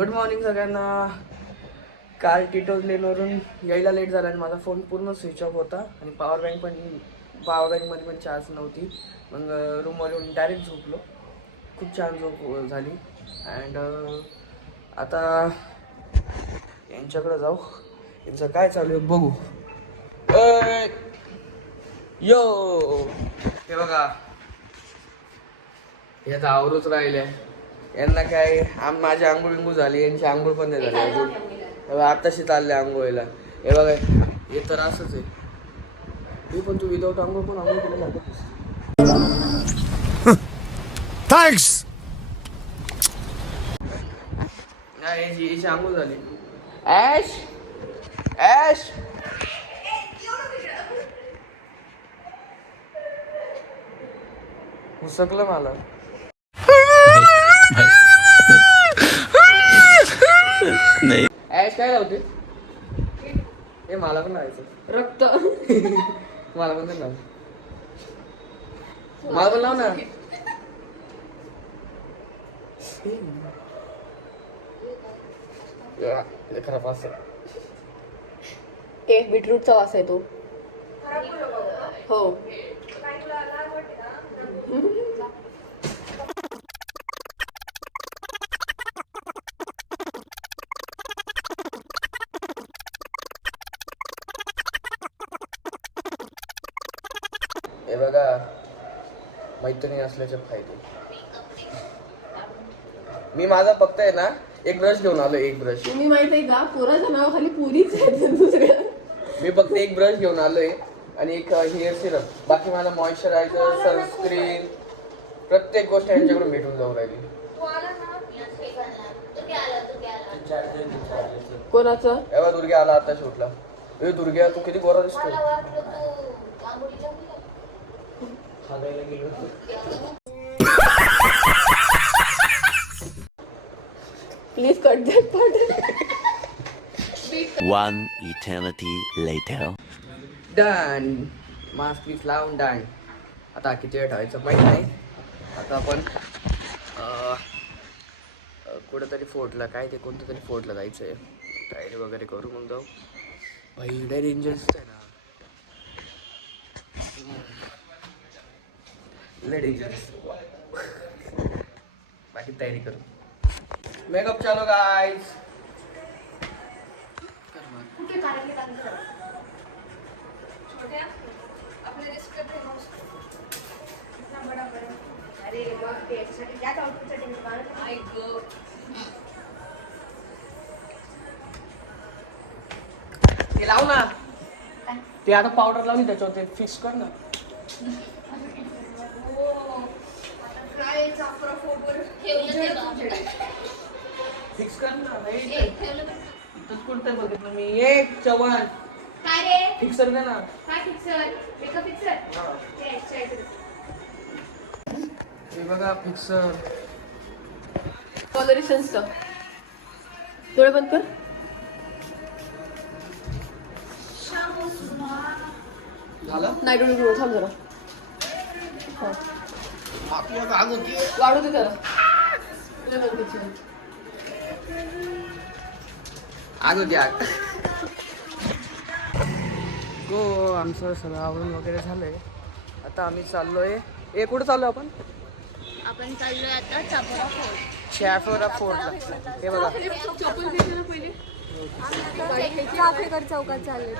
Good morning सगळ्यांना. काल टिटोज लेनवरून यायला लेट झाला आणि माझा फोन पूर्ण स्विच ऑफ होता आणि पॉवर बँकमध्ये पण चार्ज नव्हती. मग रूमवर येऊन डायरेक्ट झोपलो. खूप छान झोप झाली. अँड आता यांच्याकडे जाऊ, यांचं काय चालू आहे बघू. यो हे बघा, हे आता आवरूच राहिले. यांना काय माझी आंघोळ बिंघोळ झाली, यांची आंघोळ पण नाही झाली अजून. आताशी चालले आंघोळीला. हे बघा, हे तर असंच आहे. मी पण तू विदाऊट आंघोळ पण आंघोळ केलं लागत. थँक्स. याची आंघोळ झाली. ऍश ऍश हुसकलं मला. नाही ऍश काय लावते? हे मला पण लावायचं रक्त. मला पण लाव. मला पण लाव ना. खराब असं बीटरूटचा वास आहे तो. हो. हे बघा, मैत्रिणी असल्याचे फायदे. मी माझा फक्त आहे ना एक ब्रश घेऊन आलो. एक ब्रश. तुम्ही माहित आहे का, पोराच्या नावाखाली पुरीच आहे दुसऱ्या. मी फक्त एक ब्रश घेऊन आलोय आणि एक हेअर सिरम. बाकी मला मॉइश्चरायझर, सनस्क्रीन, प्रत्येक गोष्ट यांच्याकडून भेटून जाऊ राहिली. कोणाचं? एव्हा दुर्ग्या आला आता शूटला. ए दुर्ग्या, तू किती गोरा दिसतो. Please cut that part. One eternity later. Done. Mask piece लावून डन. आता किती वेळ ठेवायचं माहिती नाही. आता आपण कुठेतरी फोर्टला, काय ते कोणतं तरी फोर्टला जायचं आहे. टायरी वगैरे करू मग जाऊ. भाई लय डेंजर आहे ना, लय डेंजर. बाकी तयारी करू. मेकअप चालू गाइस. ते लाव ना. ते आता पावडर लावली त्याच्यावर, ते फिक्स कर ना. फिक्स कर ना. कुठं बघितलं मी. एक चव्हाण काय रे? फिक्सर का ना. काय फिक्सर? Makeup fixer? हे बघा फिक्सर. कॉलरेशन्सचं. डोळे बंद कर. झालं. नाही डोळे उघडू, थांब जरा. वाढू दे त्याला. डोळे बंद कर. आग होती आग. हो, आमचं सगळं आवरून वगैरे झालंय. आता आम्ही चाललोय. कुठं चाललोय आपण? आपण चाललोय आता चापोरा फोर्ट. चापोरा फोर्टला. हे बघा, चाफेकर चौकात चाललोय.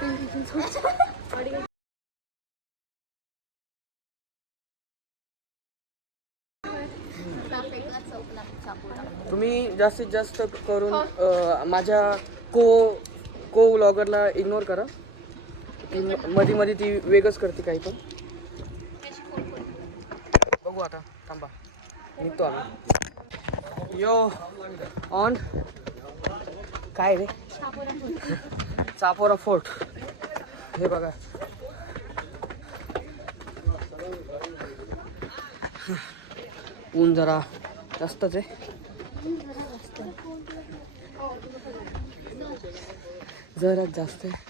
तुम्ही जास्तीत जास्त करून माझ्या को व्लॉगरला इग्नोर करा. मध्ये मध्ये ती वेगळंच करते काही पण. बघू आता, थांबा निघतो आम्ही. यो ऑन. काय रे? चापोरा फोर्ट. हे बघा, ऊन जरा जास्तच आहे. जरा जास्त आहे.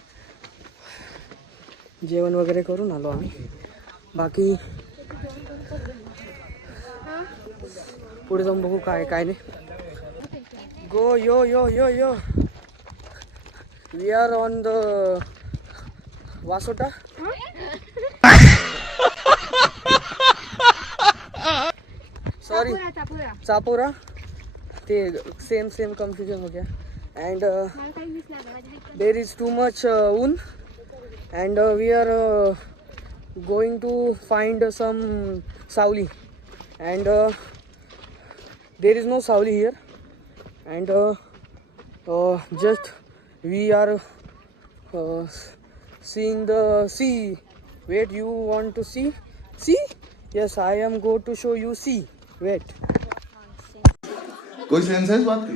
जेवण वगैरे करून आलो आम्ही. बाकी पुढे जाऊन बघू काय काय नाही. Go, yo, yo, yo, yo. We are on the Vasota. Sorry, Chapora. ते सेम confusion हो गया. And there is too much un, and we are going to find some sauli, and there is no sauli here, and just we are seeing the sea. Wait, you want to see? See? Yes, I am going to show you sea. Wait. कोई sense है इस बात की?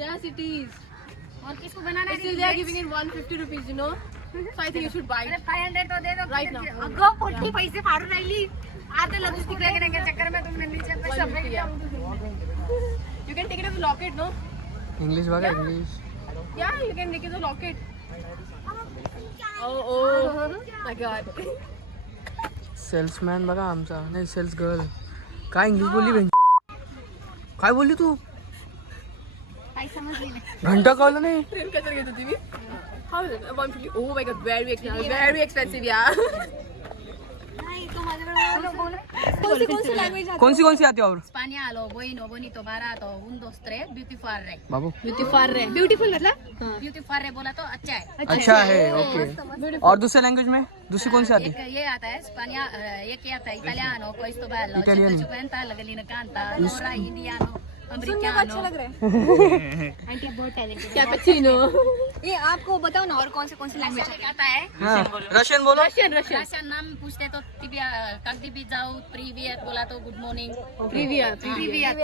Yes, it is. और किसको banana है? Still they are giving it 150 rupees, you know. So I think you should buy it 500 तो दे दो right now. अगं पोटी पैसे फाडून राहिली आता लपस्टिक लेके के चक्कर में तुमने नीचे पे सब 150, yeah. You can take it as a locket, no? English बघा English. Yeah, you can make it as a locket. Oh my god. Salesman बघा आमचा नाही सेल्स गर्ल. काय इंग्लिश बोलली बहीण? काय बोलली तू? काही समजली नाही. घंटा कळलं नाही. Train कशाला घेत होती मी? How is it? 150. Oh my god, very expensive, yeah. नाही तो माझ्याकडे बोल कौन-सी लैंग्वेज कौन सी आती है और? Español, bueno, bonito, barato, un, dos, tres, beautiful है. बाबू Beautiful मतलब? Beautiful है बोला तो अच्छा है. अच्छा है ओके. और दूसरे लैंग्वेज में दूसरी कौन सी आती एक है? ये आता है एक ये आता है italiano, questo bello, Italiano. cinquanta, la gallina canta, allora indiano, americano. Cappuccino. ये आपको बताओ ना और कौन सी लैंग्वेज आता है रशियन बोलो. Russian. राशन नाम पूछते तो कभी भी जाओ प्रीवियत बोला तो गुड मॉर्निंग Привет. प्रीवियत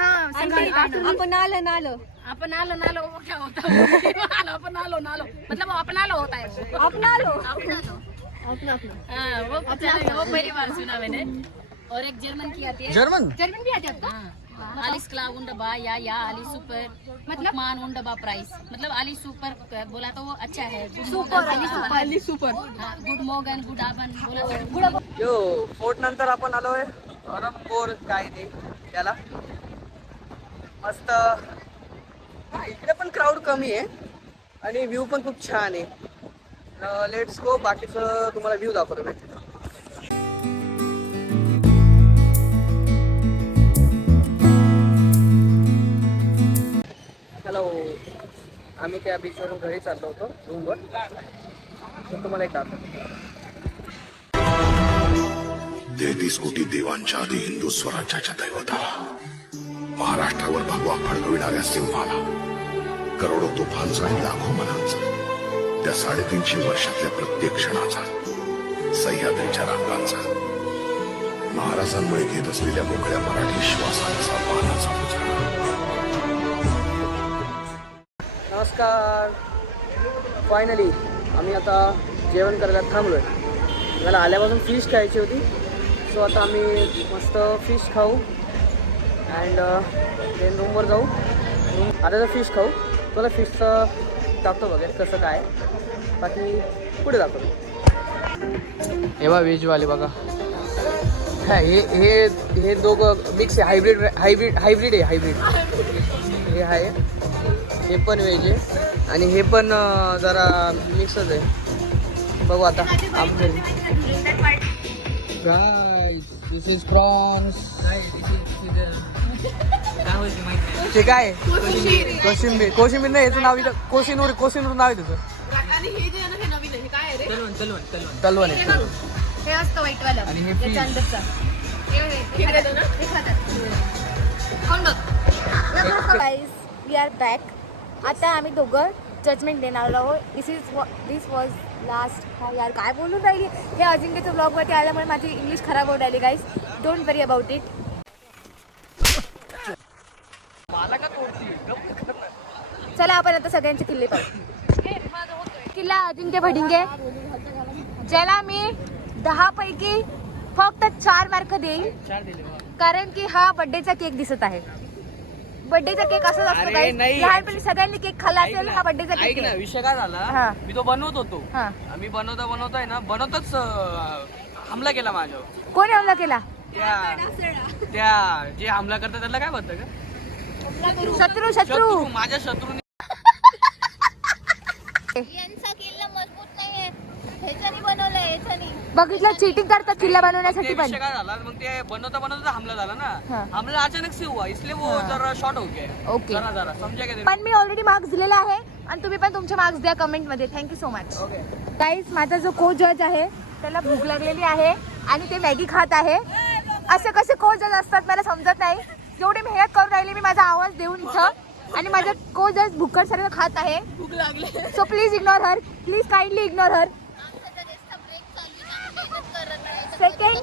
हाँ, अपना लो अपना लो वो क्या होता है अपना लो मतलब वो अपना लो होता है अपना हाँ वो वो पहली बार सुना मैंने. और एक जर्मन की आती है. जर्मन जर्मन भी आती है आपको? आलिस क्लाव उंडबा या आली सुपर मतलब मान उंडबा प्राइस मतलब आली सुपर बोला तो वो अच्छा है. Ali super. Good Morgan good आवन बोला तो यो फोर्ट नंतर आपण आलोय रंगपोर काय ते त्याला मस्त. इकडे पण क्राऊड कमी आहे आणि व्ह्यू पण खूप छान आहे. लेट्स गो बाकीचं तुम्हाला व्ह्यू दाखवतो मी. हॅलो आम्ही त्या बीचवरून घरी चाललो होतो रूमवर. तर तुम्हाला एक दाखवतो. 33 कोटी देवांच्या आधी हिंदू स्वराज्याच्या दैवताला, महाराष्ट्रावर भगवा फडकविणाऱ्या सिंहाला, करोडो तुफांचा आणि लाखो मनांचा, त्या 350 वर्षातल्या प्रत्येक क्षणाचा, सह्याद्रीच्या रांगांचा, महाराजांमुळे घेत असलेल्या मोकळ्या मराठी श्वासांचा पानाचा उजाळा. नमस्कार. फायनली आम्ही आता जेवण करायला थांबलो आहे. मला आल्यापासून फिश खायची होती सो आता आम्ही मस्त फिश खाऊ अँड देन रूमवर जाऊ. आता तर फिश खाऊ. तुला फिशचं टाकतो वगैरे कसं काय बाकी पुढे दाखवतो. हे बघा व्हेजवाले बघा. हे दोघं मिक्स आहे. हायब्रिड हे आहे. हे पण व्हेज आहे आणि हे पण जरा मिक्सच आहे. बघू आता आमचे गाईज दिस इज प्रॉन्स. ते काय कोशिंबीर नाही याचं नाव इथं कोशिनूर नाव आहे त्याचं. आणि हे जे आहे ना हे नवीन आहे. हे काय आहे रे? तलवण आहे. हे असतं व्हाईट वाला आणि हे fish. हे देतो ना? कोण बघ गाईज वी आर बॅक. आता आम्ही दोघं जजमेंट देणार आहोत. दिस वॉज लास्ट. हा यार काय बोलून राहिली. हे अजिंक्यच्या ब्लॉगवरती आल्यामुळे माझी इंग्लिश खराब होऊन राहिली guys. Don't worry about it. चला आपण आता सगळ्यांचे किल्ले पाहू. किल्ला अजिंक्य भडिंगे ज्याला मी 10 पैकी फक्त 4 मार्क देईल कारण की हा बर्थडेचा केक दिसत आहे. बर्थडेचा केक असाच असतो अरे guys. नाही. लहानपणी सगळ्यांनी केक खाल्ला असेल, हा बर्थडेचा ऐक केक ना, आहे. विषय काय झाला, हा. मी तो बनवत होतो. हा. मी बनवताय ना, बनवतच हमला केला माझ्यावर. कोणी हमला केला? त्या जे हमला करतात त्याला काय म्हणतं का? शत्रू शत्रू, माझ्या शत्रूने. यांचा किल्ला मजबूत नाहीये, ह्याच्यानी बनवलंय, ह्याच्यानी. बघितलं, चिटिंग करतात किल्ला बनवण्यासाठी ते पण. विषय काय झाला, मग ते बनवता हमला झाला हा. ना. हमला अचानक से हुआ, इसलिए वो जरा शॉर्ट हो गया. ओके. जरा समजा का? पण मी ऑलरेडी मार्क्स दिलेला आहे आणि तुम्ही पण तुमचे मार्क्स द्या कमेंट मध्ये. Thank you so much. Okay. Guys, माझा जो को जज आहे त्याला भूक लागलेली आहे आणि ते मॅगी खात आहे. असे कसे को जज असतात मला समजत नाही. एवढी मेहनत करून राहिली मी माझा आवाज देऊन इथं आणि माझा को जज भुक्कड सारखं खात आहे. भूक लागली. So please ignore her, please kindly ignore her. Second,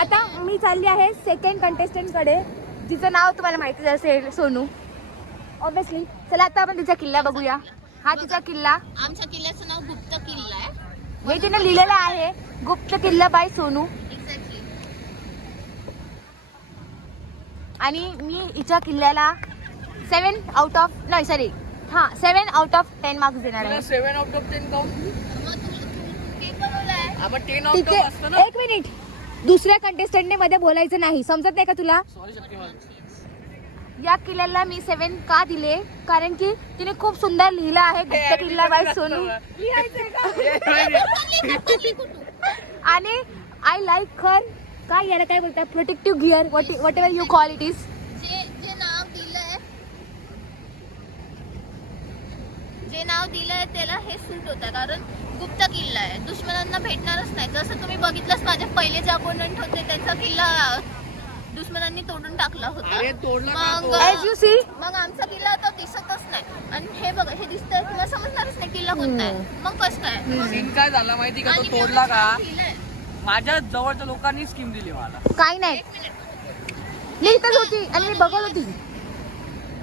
आता मी चालली आहे सेकंड कंटेस्टंट कडे, जिचं नाव तुम्हाला माहितीच असेल, सोनू ऑब्विसली. चला आता आपण तिचा किल्ला बघूया. हा तिचा किल्ला. आमच्या किल्ल्याचं नाव गुप्त किल्ला आहे. हे तिने लिहिलेलं आहे, गुप्त किल्ला बाय सोनू. एक्झॅक्टली. आणि मी हिच्या किल्ल्याला 7 आउट ऑफ 10 मार्क्स देणार आहे. 7 out of 10 काउंट. केक बनवलाय. आपण 10 out ठीक of असतं ना. आहे, एक मिनिट. दुसऱ्या कंटेस्टंटने मध्ये बोलायचं नाही, समजत नाही का तुला? सॉरी शक्तिमान. या किल्ल्याला मी 7 का दिले, कारण की तिने खूप सुंदर लिहिलं आहे गुप्त किल्ला बाय सोनू. आणि आय लाईक हर, काय याला काय बोलतात, protective gear, what ever you call it is. जे नाव दिलंय त्याला हे सूट होतं, कारण गुप्त किल्ला आहे, दुश्मनांना भेटणारच नाही. जसं तुम्ही बघितलंच, माझे पहिले जे अपोनंट होते त्यांचा किल्ला दुश्मनांनी तोडून टाकला होता. अरे तोडला का मग तो? As you see, मग आमचा किल्ला आता दिसतच नाही. आणि हे बघा, हे दिसतंय, तुला समजणारच नाही किल्ला कोणता आहे. मग कसं काय? सीन काय झाला माहिती का, तो आणि मी तोडला का? लिहिलंय. माझ्या जवळच्या लोकांनी स्कीम दिली मला. काय नाही, लिहितच होती आणि मी बघत होती.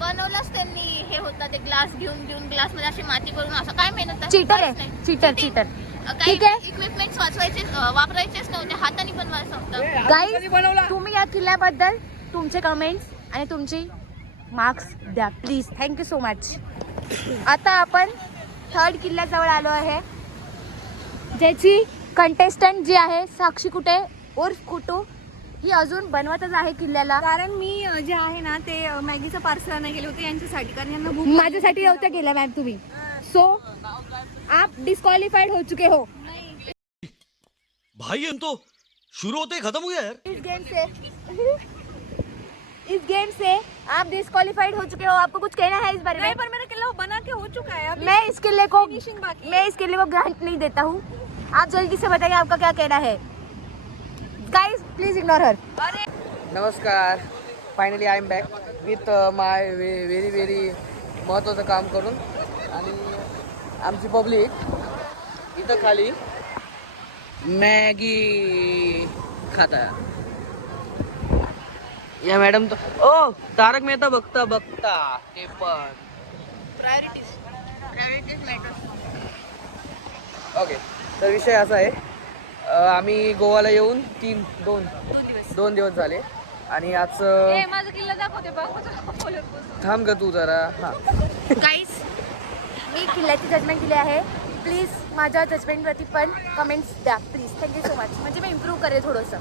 बनवलंच त्यांनी. हे होता ते ग्लास घेऊन ग्लास मध्ये अशी माती करून, असं काय मेहनत आहे? चीटर काहीच आहे, नाही. चीटर. काही ठीक आहे. इक्विपमेंट वापरायचेच नव्हते, हाताने बनवायचं होतं. गाईज, तुम्ही या किल्ल्याबद्दल तुमचे कमेंट्स आणि तुमचे मार्क्स द्या प्लीज. Thank you so much. आता आपण थर्ड किल्ल्याजवळ आलो आहे, ज्याची कंटेस्टंट जी आहे साक्षी कुटे उर्फ कुटू, ही अजून बनवतच आहे किल्ल्याला. कारण मी जे आहे ना ते मॅगीचं पार्सल आणायला गेले होते यांच्यासाठी, कारण यांना भूक माझ्यासाठी नव्हत्या गेल्या मॅम तुम्ही. सो आप डिस्क्वालिफाइड हो चुके हो भाई हम तो शुरू होते ही खत्म हो गया यार. इस गेम से आप डिस्क्वालिफाइड हो चुके हो. आपको कुछ कहना है इस बारे में? नहीं, पर मेरा किला बना के हो चुका है. अभी मैं इस किले को finishing बाकी है. मैं इस किले को ग्रांट नहीं देता हूँ. आप जल्दी से बताइए आपका क्या कहना है. Guys please ignore her. नमस्कार, finally I am back with my very महत्त्वाचं काम करून. आणि आमची पब्लिक इथं खाली मॅगी खाता. या मॅडम तो ओ तारक मेहता बघता ते पण ओके. तर विषय असा आहे, आम्ही गोवाला येऊन 2 दिवस झाले आणि आज माझा किल्ला दाखवते बघ. थांब ग तू जरा. हां, गाइस, मी किल्ल्याची जजमेंट दिली आहे. प्लीज माझ्या जजमेंटवरती पण कमेंट्स द्या प्लीज. Thank you so much. म्हणजे मी इम्प्रूव्ह करेल थोडंसं.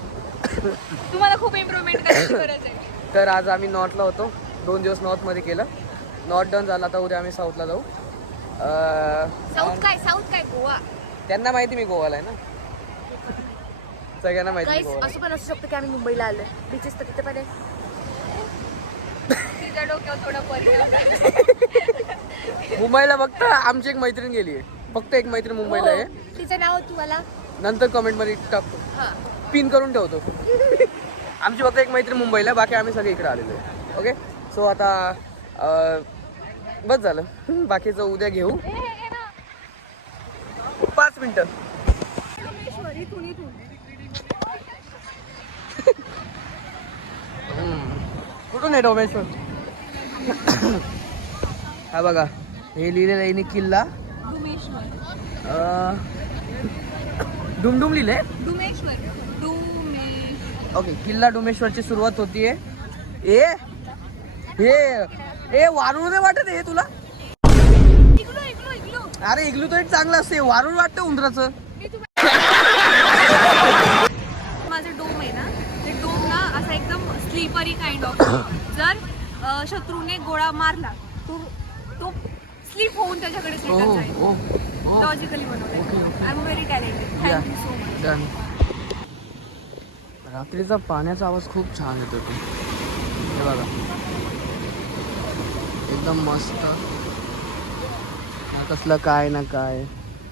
तुम्हाला खूप इम्प्रूव्हमेंट करायची गरज आहे. तर आज आम्ही नॉर्थला होतो, 2 दिवस नॉर्थमध्ये केलं. नॉर्थ डन झाला, आता उद्या आम्ही साऊथला जाऊ. साऊथ काय गोवा. त्यांना माहिती मी गोवाला आहे ना, सगळ्यांना माहिती गाइस, गोवा. असं पण असू शकतं की आम्ही मुंबईला आलोय. बीचेस तर तिथे पण आहे. तिच्या डोक्यावर थोडा परिणाम. मुंबईला फक्त आमची एक मैत्रीण गेली आहे, फक्त एक मैत्रीण मुंबईला आहे. तिचं नाव तुम्हाला नंतर कमेंटमध्ये टाकतो, पिन करून ठेवतो. आमची फक्त एक मैत्रीण मुंबईला, बाकी आम्ही सगळे इकडे आलेलो आहे. ओके, सो आता बस झालं, बाकीचं उद्या घेऊ. 5 मिनिटं. कुठून आहे डोमेश्वर? हा बघा, हे लिहिलेलं आहे किल्ला डुमडुम लिहिलंय. ओके, किल्ला डोमेश्वरची सुरुवात होतीये. हे ए वारुळ नाही वाटत हे तुला? अरे इग्लू तर एक चांगलं असते, वारुळ वाटतं उंदराचं. माझं डोम आहे ना, ते डोम ना असा एकदम स्लीपरी काइंड ऑफ. जर शत्रूने गोळा मारला तो स्लीप होऊन त्याच्याकडे रिटर्न जाईल. लॉजिकली बनवलं. I am very talented. Thank you so much. Done. रात्रीचा पाण्याचा आवाज खूप छान येतो तो. हे बघा एकदम मस्त. ना कसलं काय ना काय,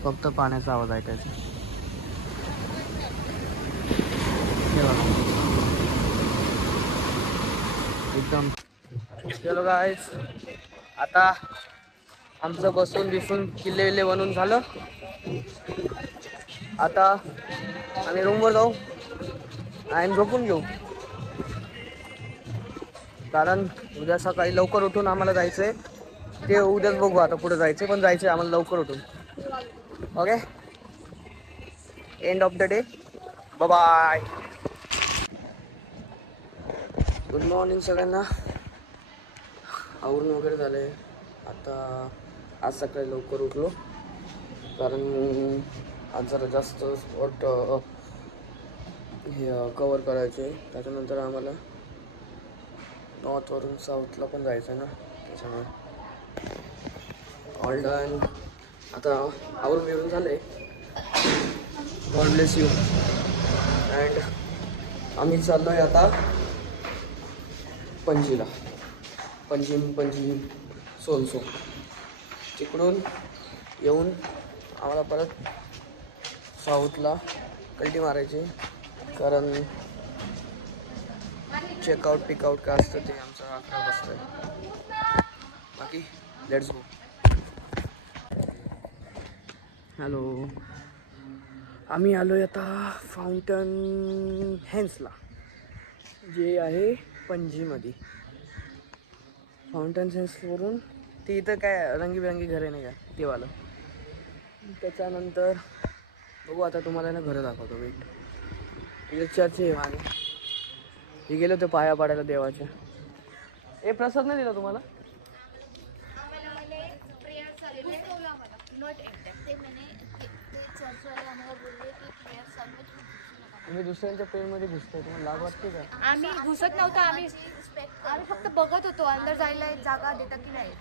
फक्त पाण्याचा आवाज ऐकायचा. हे बघा एकदम. चलो गाईस, आता आमचं बसून बिसून किल्ले विल्ले बनवून झालं. आता आम्ही रूमवर जाऊ आणि झोपून घेऊ, कारण उद्या सकाळी लवकर उठून आम्हाला जायचंय. ते उद्याच बघू आता पुढे जायचंय, पण जायचंय आम्हाला लवकर उठून. Okay, end of the day. Bye. Good morning सगळ्यांना. आवरून वगैरे झाले. आता आज सकाळी लवकर उठलो, कारण आज जरा जास्त स्पॉट हे कवर करायचे. त्याच्यानंतर आम्हाला नॉर्थवरून साऊथला पण जायचं आहे ना, त्याच्यामुळे ऑल डन. आता आवरून बिरून झाले. God bless you. अँड आम्ही चाललो आहे आता पणजीला. पणजी सोलसो. तिकडून येऊन आम्हाला परत साऊथला कल्टी मारायची, कारण चेकआउट पिकआउट काय असतं ते आमचं 11 वाजता आहे. बाकी लेट्स गो. हॅलो, आम्ही आलो आहे आता फाउंटन हेन्सला, जे आहे पणजीमध्ये. फाउंटन हेन्सवरून ते इथं काय रंगीबिरंगी घरे नाही का, ते वालं. त्याच्यानंतर बघू आता तुम्हाला ना घरं दाखवतो. वेट, इथे चर्च आहे मागे. हे गेलो ते पाया पाडायला देवाच्या. ए प्रसाद नाही दिला तुम्हाला? तुम्ही दुसऱ्यांच्या प्रेममध्ये घुसताय, तुम्हाला लाज वाटते का? आम्ही घुसत नव्हतो. आम्ही फक्त बघत होतो अंदर जायला जागा देता की नाही.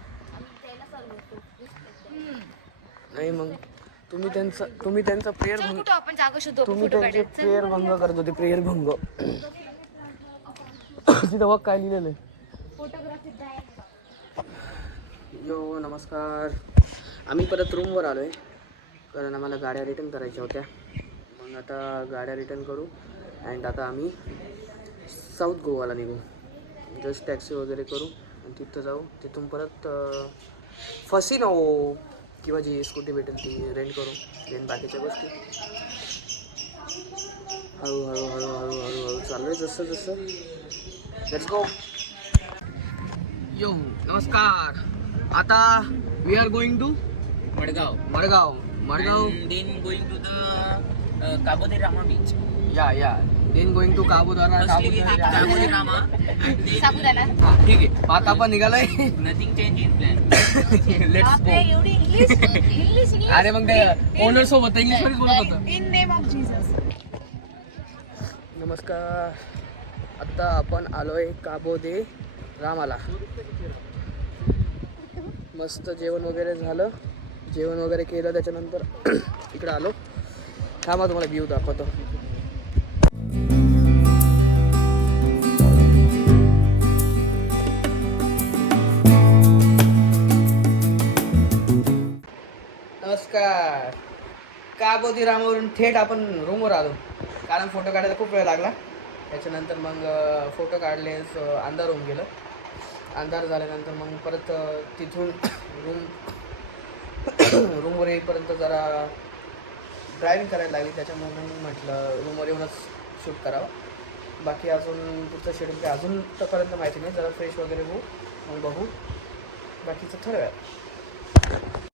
नाही मग तुम्ही त्यांचा प्रेयर भंग, कुठं आपण जागा शोधतो. तुम्ही त्यांचे प्रेयर भंग करत होते. प्रेयर भंग. तिथं बघ काय लिहिलेलं आहे. यो नमस्कार. आम्ही परत रूमवर आलो आहे, कारण आम्हाला गाड्या रिटर्न करायच्या होत्या. मग आता गाड्या रिटर्न करू. अँड आता आम्ही साऊथ गोवाला निघू. जस्ट टॅक्सी वगैरे करू आणि तिथं जाऊ. तिथून परत फसिनो किंवा जी स्कूटी भेटेल ती रेंट करू. देन बाकीच्या गोष्टी हळूहळू चालू आहे जसं. Let's go. यो नमस्कार. आता we are going to Madgaon. Then going to the Cabo de Rama beach. या then going to Cabo de Rama. साबुदाणा. हा ठीक आहे. आता आपण निघालोय. Nothing change in plan. Let's go. एवढी इंग्लिश अरे मग ते ओनर सोबत इंग्लिश मध्ये बोलत होतं. In name of Jesus. नमस्कार. आता आपण आलोय काबो दे रामाला. मस्त जेवण वगैरे झालं. जेवण वगैरे केलं, त्याच्यानंतर इकडं आलो. थांबा तुम्हाला व्ह्यू दाखवतो. नमस्कार. काबो दे रामावरून थेट आपण रूमवर आलो, कारण फोटो काढायला खूप वेळ लागला. त्याच्यानंतर मग फोटो काढले, अंधार होऊन गेलं. अंधार झाल्यानंतर मग परत तिथून रूमवर येईपर्यंत जरा ड्रायव्हिंग करायला लागली. त्याच्यामुळे मग म्हटलं रूमवर येऊनच शूट करावं. बाकी अजून पुढचं शेड्यूल काय अजून तोपर्यंत माहिती नाही. जरा फ्रेश वगैरे होऊ, मग बघू बाकीचं थोड्या वेळात.